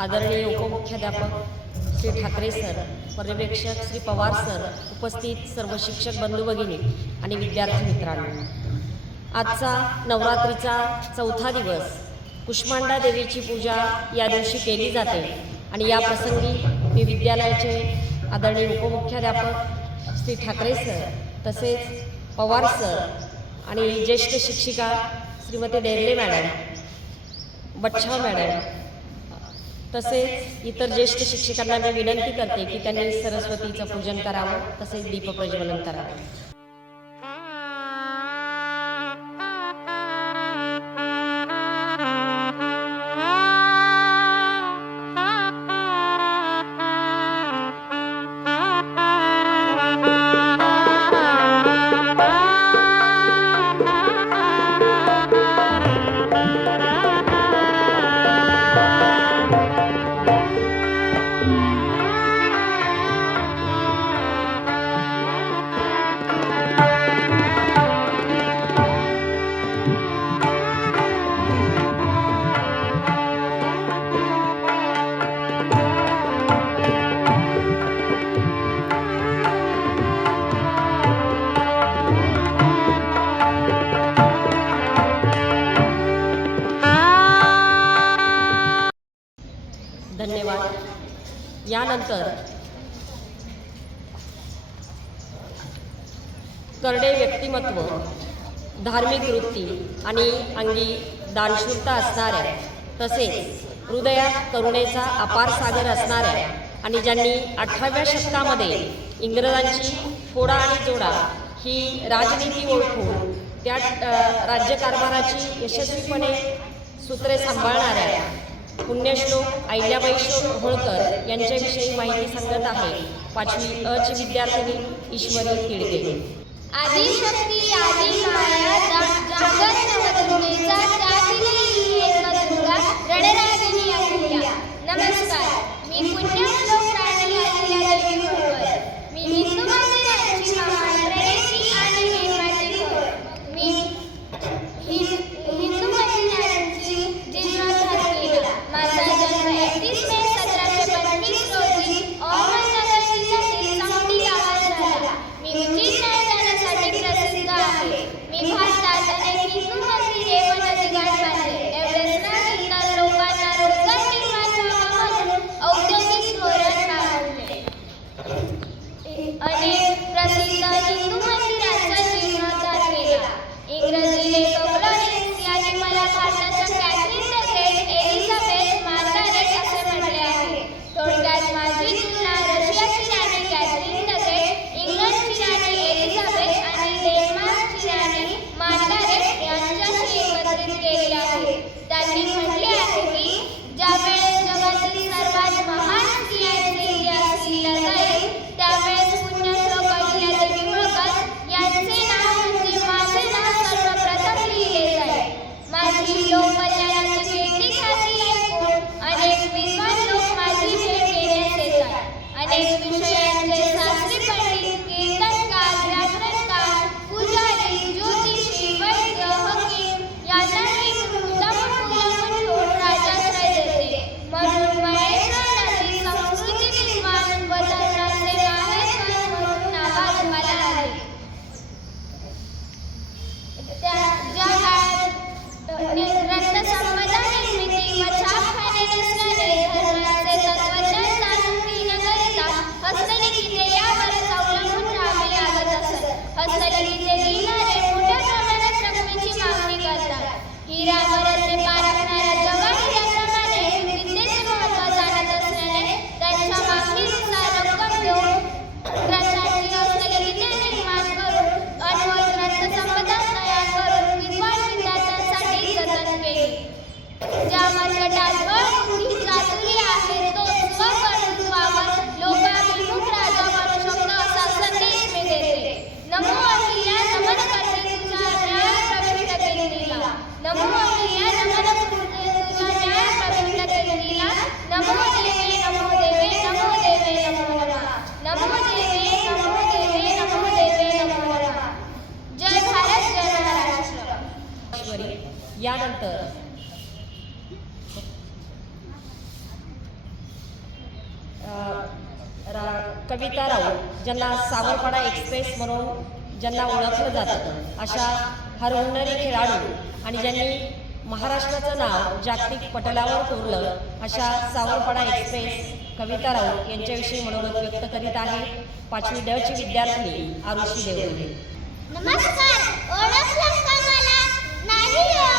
आदरणीय उपमुख्याध्यापक श्री ठाकरे सर पर्यवेक्षक श्री पवार सर उपस्थित सर्व शिक्षक बंधू भगिनी आणि विद्यार्थी मित्रांनो. आजचा नवरात्रीचा चौथा दिवस कुष्मांडा देवीची पूजा या दिवशी केली जाते आणि या प्रसंगी मी विद्यालयाचे आदरणीय उपमुख्याध्यापक श्री ठाकरे सर तसेच पवार सर आणि ज्येष्ठ शिक्षिका श्रीमती डेरले मॅडम बच्छाव मॅडम तसेच इतर ज्येष्ठ शिक्षकांना मी विनंती करते की त्यांनी सरस्वतीचं पूजन करावं तसेच दीपप्रज्वलन करावं. नंतर करडे व्यक्तिमत्व धार्मिक वृत्ती आणि अंगी दानशूरता असणाऱ्या तसेच हृदयात करुणेचा अपार सागर असणाऱ्या आणि ज्यांनी अठराव्या शतकामध्ये इंग्रजांची फोडा आणि जोडा ही राजनीती ओळखून त्या राज्यकारभाराची यशस्वीपणे सूत्रे सांभाळणाऱ्या पुण्यश्लोक अहिल्याबाई होळकर यांच्याविषयी माहिती सांगत आहे. पाचवी अ ची विद्यार्थिनी ईश्वरी तिडके आदिशक्ती आदि माया नमस्कार. झाला मी Dad. यानंतर रा कविता राऊत ज्यांना सावरपाडा एक्सप्रेस म्हणून ज्यांना ओळखलं जातं अशा हरहुन्नरी खेळाडू आणि ज्यांनी महाराष्ट्राचं नाव जागतिक पटलावर कोरलं अशा सावरपाडा एक्सप्रेस कविता राऊत यांच्याविषयी मनोगत व्यक्त करीत आहे पाचवी डची विद्यार्थी आरुषी देवडे नमस्कार ओळखलं का मला? नाही हो.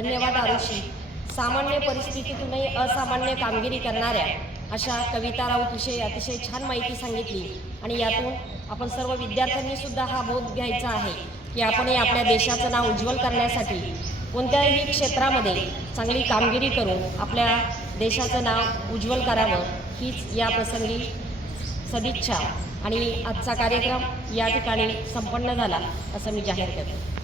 धन्यवाद आरुषी. सामान्य परिस्थितीतूनही असामान्य कामगिरी करणाऱ्या अशा कविता राऊत विषयी अतिशय छान माहिती सांगितली. आणि यातून आपण सर्व विद्यार्थ्यांनी सुद्धा हा बोध घ्यायचा आहे की आपणही आपल्या देशाचं नाव उज्ज्वल करण्यासाठी कोणत्याही क्षेत्रामध्ये चांगली कामगिरी करून आपल्या देशाचं नाव उज्ज्वल करावं हीच या प्रसंगी सदिच्छा. आणि आजचा कार्यक्रम या ठिकाणी संपन्न झाला असं मी जाहीर करतो.